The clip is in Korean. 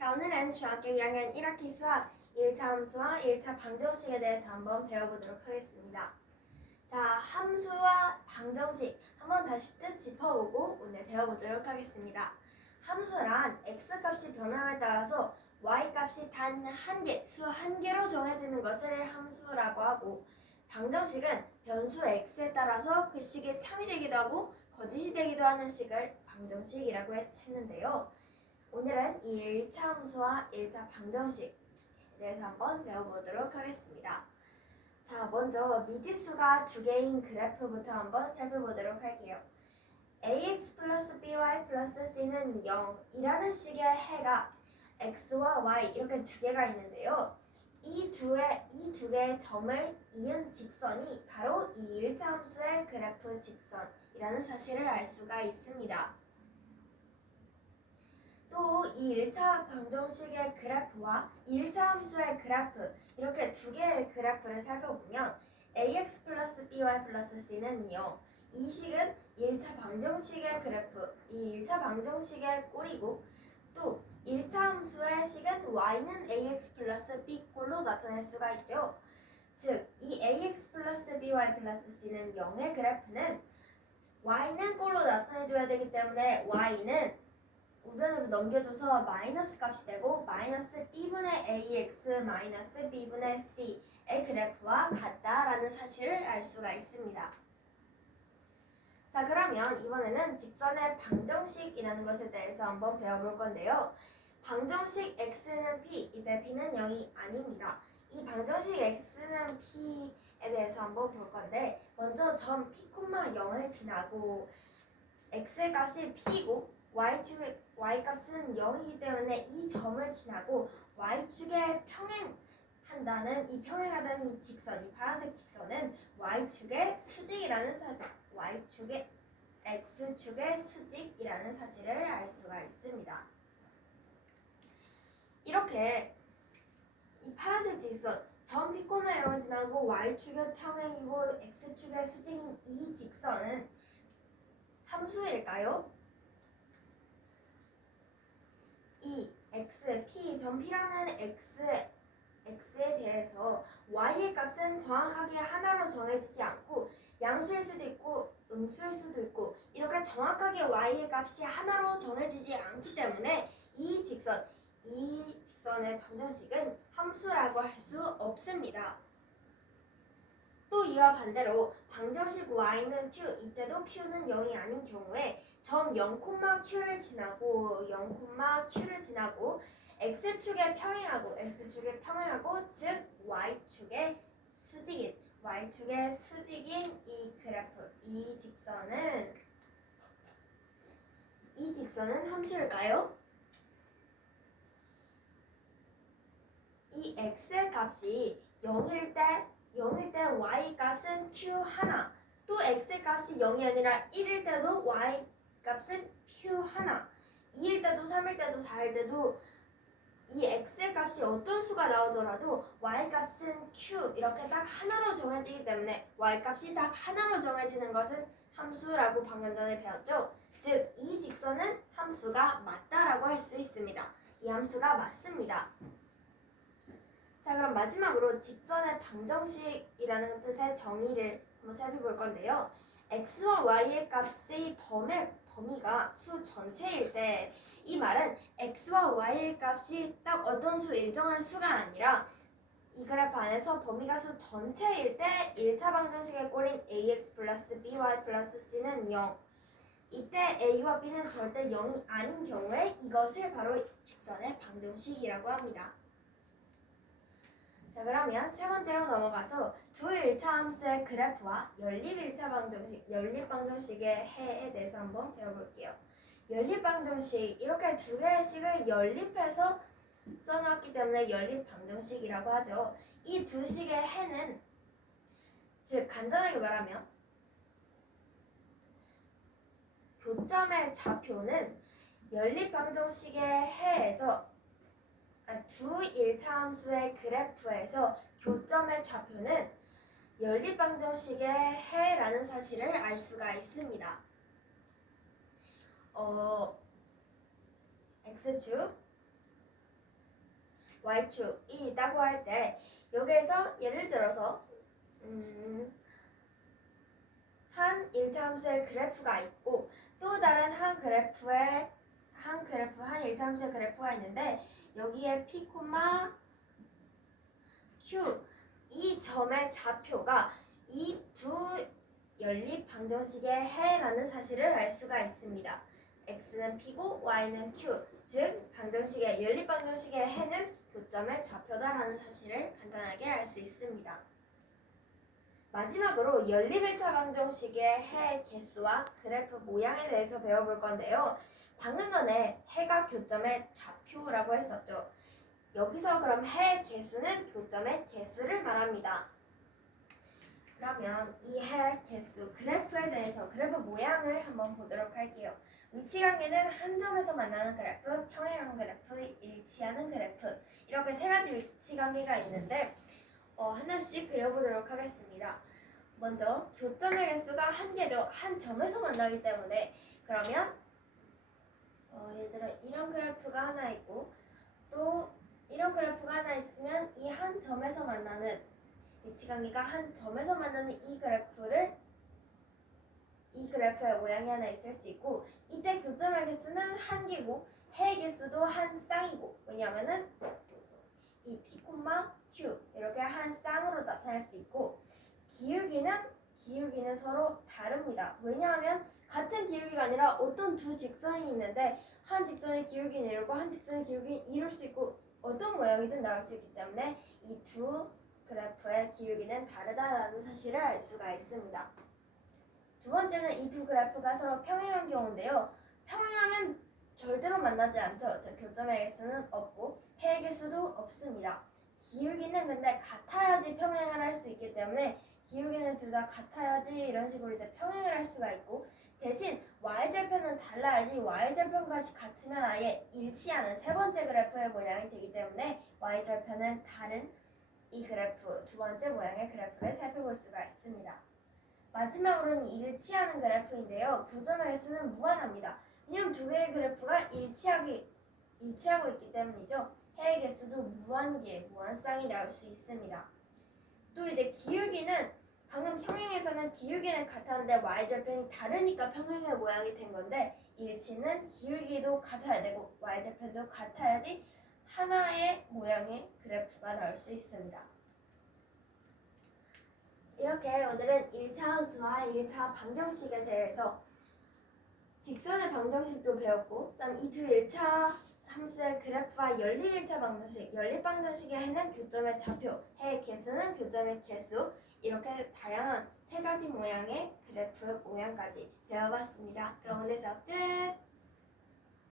자, 오늘은 중학교 2학년 1학기 수학 1차 함수와 1차 방정식에 대해서 한번 배워보도록 하겠습니다. 자, 함수와 방정식 한번 다시 뜻 짚어보고 오늘 배워보도록 하겠습니다. 함수란 x값이 변함에 따라서 y값이 단 한 개, 수 한 개로 정해지는 것을 함수라고 하고, 방정식은 변수 x에 따라서 그 식이 참이 되기도 하고 거짓이 되기도 하는 식을 방정식이라고 했는데요. 오늘은 이 1차 함수와 1차 방정식에 대해서 한번 배워보도록 하겠습니다. 자, 먼저 미지수가 두 개인 그래프부터 한번 살펴보도록 할게요. ax 플러스 by 플러스 c는 0이라는 식의 해가 x와 y 이렇게 두 개가 있는데요. 이 두 개의 점을 이은 직선이 바로 이 1차 함수의 그래프 직선이라는 사실을 알 수가 있습니다. 또 이 1차 방정식의 그래프와 1차 함수의 그래프, 이렇게 두 개의 그래프를 살펴보면 ax 플러스 by 플러스 c는 0, 이 식은 1차 방정식의 그래프, 이 1차 방정식의 꼴이고, 또 1차 함수의 식은 y는 ax 플러스 b 꼴로 나타낼 수가 있죠. 즉, 이 ax 플러스 by 플러스 c는 0의 그래프는 y는 꼴로 나타내줘야 되기 때문에 y는 우변으로 넘겨줘서 마이너스 값이 되고 마이너스 b분의 ax 마이너스 b분의 c의 그래프와 같다라는 사실을 알 수가 있습니다. 자, 그러면 이번에는 직선의 방정식이라는 것에 대해서 한번 배워볼 건데요. 방정식 x는 p, 이때 p는 0이 아닙니다. 이 방정식 x는 p에 대해서 한번 볼 건데, 먼저 점 p, 0을 지나고 x의 값이 p이고 y값은 0이기 때문에 이 점을 지나고 y축에 평행한다는 이 직선, 이 파란색 직선은 y축의 수직이라는 사실, y축의 x축의 수직이라는 사실을 알 수가 있습니다. 이렇게 이 파란색 직선, 점 p, 0을 지나고 y축의 평행이고 x축의 수직인 이 직선은 함수일까요? 이 x, p, 점 p라는 x에 대해서 y의 값은 정확하게 하나로 정해지지 않고 양수일 수도 있고 음수일 수도 있고, 이렇게 정확하게 y의 값이 하나로 정해지지 않기 때문에 이 직선의 방정식은 함수라고 할 수 없습니다. 또 이와 반대로 방정식 y는 q, 이때도 q는 0이 아닌 경우에 점 0,q를 지나고 x축에 평행하고 즉 y축의 수직인 이 그래프, 이 직선은 함수일까요? 이 x의 값이 0일 때 y 값은 q 하나, 또 x의 값이 0이 아니라 1일 때도 y 값은 q 하나, 2일 때도 3일 때도 4일 때도 이 x의 값이 어떤 수가 나오더라도 y 값은 q 이렇게 딱 하나로 정해지기 때문에 y 값이 딱 하나로 정해지는 것은 함수라고 방금 전에 배웠죠. 즉, 이 직선은 함수가 맞다라고 할 수 있습니다. 이 함수가 맞습니다. 자, 그럼 마지막으로 직선의 방정식이라는 뜻의 정의를 한번 살펴볼 건데요. x와 y의 값의 범위가 수 전체일 때, 이 말은 x와 y의 값이 딱 어떤 일정한 수가 아니라 이 그래프 안에서 범위가 수 전체일 때 1차 방정식의 꼴인 ax 플러스 by 플러스 c는 0, 이때 a와 b는 절대 0이 아닌 경우에 이것을 바로 직선의 방정식이라고 합니다. 자, 그러면 세 번째로 넘어가서 두 1차 함수의 그래프와 연립 방정식의 해에 대해서 한번 배워볼게요. 연립 방정식, 이렇게 두 개의 식을 연립해서 써놨기 때문에 연립 방정식이라고 하죠. 이 두 식의 해는, 즉 간단하게 말하면 교점의 좌표는 연립 방정식의 해에서 두 1차 함수의 그래프에서 교점의 좌표는 연립 방정식의 해라는 사실을 알 수가 있습니다. x축, y축이 있다고 할 때 여기에서 예를 들어서 한 1차 함수의 그래프가 있고 또 다른 한 1차 함수의 그래프가 있는데 여기에 p, q 이 점의 좌표가 이 두 연립 방정식의 해라는 사실을 알 수가 있습니다. x는 p고 y는 q, 즉 방정식의 연립 방정식의 해는 교점의 좌표다라는 사실을 간단하게 알 수 있습니다. 마지막으로 연립 1차 방정식의 해 개수와 그래프 모양에 대해서 배워볼 건데요. 방금 전에 해가 교점의 좌표라고 했었죠. 여기서 그럼 해 개수는 교점의 개수를 말합니다. 그러면 이 해 개수 그래프에 대해서 그래프 모양을 한번 보도록 할게요. 위치관계는 한 점에서 만나는 그래프, 평행한 그래프, 일치하는 그래프 이렇게 세 가지 위치관계가 있는데 하나씩 그려보도록 하겠습니다. 먼저 교점의 개수가 한 개죠. 한 점에서 만나기 때문에 그러면 예를 들어 이런 그래프가 하나 있고 또 이런 그래프가 하나 있으면 이 한 점에서 만나는 위치관계가 한 점에서 만나는 이 그래프의 모양이 하나 있을 수 있고 이때 교점의 개수는 한 개고 해의 개수도 한 쌍이고 왜냐하면은 이 p, q 이렇게 한 쌍으로 나타낼 수 있고 기울기는 서로 다릅니다. 왜냐하면 같은 기울기가 아니라 어떤 두 직선이 있는데 한 직선의 기울기는 이렇고 한 직선의 기울기는 이럴 수 있고 어떤 모양이든 나올 수 있기 때문에 이 두 그래프의 기울기는 다르다라는 사실을 알 수가 있습니다. 두 번째는 이 두 그래프가 서로 평행한 경우인데요. 평행하면 절대로 만나지 않죠. 즉 교점의 개수는 없고 해의 개수도 없습니다. 기울기는 근데 같아야지 평행을 할 수 있기 때문에 기울기는 둘 다 같아야지 이런 식으로 이제 평행을 할 수가 있고 대신 y절편은 달라야지 y절편과 같으면 아예 일치하는 세 번째 그래프의 모양이 되기 때문에 y절편은 다른 이 그래프 두 번째 모양의 그래프를 살펴볼 수가 있습니다. 마지막으로는 일치하는 그래프인데요. 교점의 개수는 무한합니다. 왜냐하면 두 개의 그래프가 일치하고 있기 때문이죠. 해의 개수도 무한쌍이 나올 수 있습니다. 또 이제 기울기는 방금 평행에서는 기울기는 같았는데 y절편이 다르니까 평행의 모양이 된 건데 일치는 기울기도 같아야 되고 y절편도 같아야지 하나의 모양의 그래프가 나올 수 있습니다. 이렇게 오늘은 1차 함수와 1차 방정식에 대해서 직선의 방정식도 배웠고 그다음 이 두 1차 함수의 그래프와 연립 1차 방정식, 연립 방정식의 해는 교점의 좌표, 해의 개수는 교점의 개수 이렇게 다양한 세 가지 모양의 그래프 모양까지 배워봤습니다. 그럼 오늘 수업 끝!